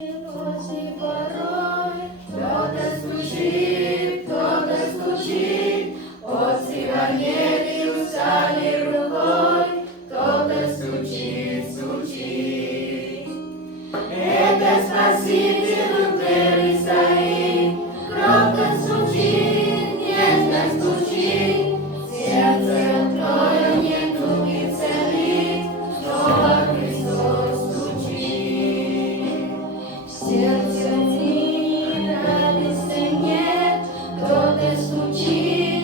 Ночи порой, кто-то стучит, от сигареты устали рукой, кто-то стучит. Это Спаситель у двери стоит, громко стучит, нежно стучит, сердце открою, недуги целит, снова Христос стучит. В сердце ни радости нет, кто-то стучит,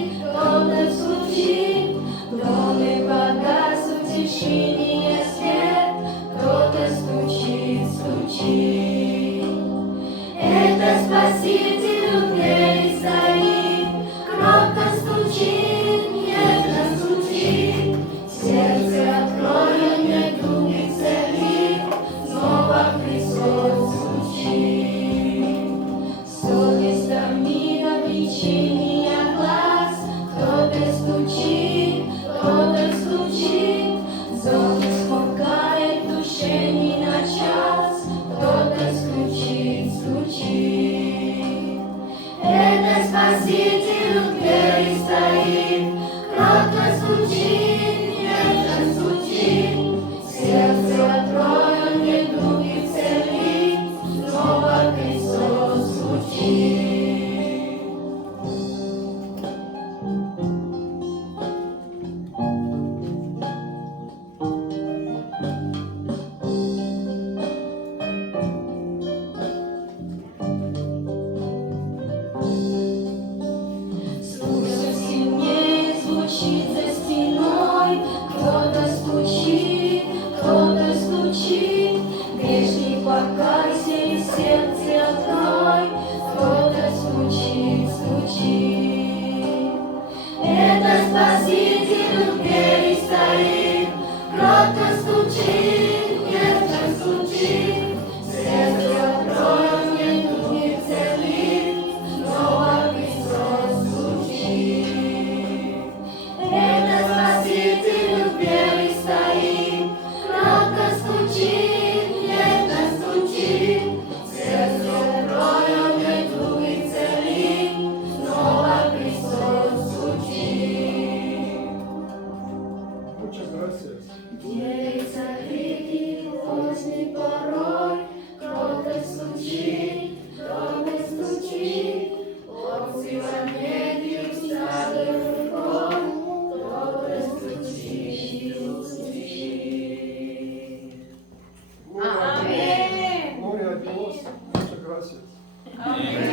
в доме погас в тишине свет, кто-то стучит. Это Спаситель у двери стоит, громко стучит, нежно стучит, сердце открою, недуги целит, снова Христос стучит. Совесть томит обличения глаз, кто-то стучит, зов смолкает в душе ни на час, кто-то стучит. Это Спаситель у двери стоит, громко стучит, нежно стучит, сердце открою, недуги целит, снова Христос стучит. Звук сильнее звучит за спиной, кто-то стучит, грешник, покайся и сердце открой, кто-то стучит. Это Спаситель у двери стоит, громко стучит, нежно стучит, сердце открою, недуги целит, снова Христос стучит. Это Спаситель у двери стоит, громко стучит, нежно стучит, сердце открою, недуги целит, снова Христос стучит. Muchas gracias. Дверь закрыты, поздний порой, кто-то стучит, от силомедью усталой рукой, кто-то стучит. Gloria a Dios. Muchas gracias. Аминь.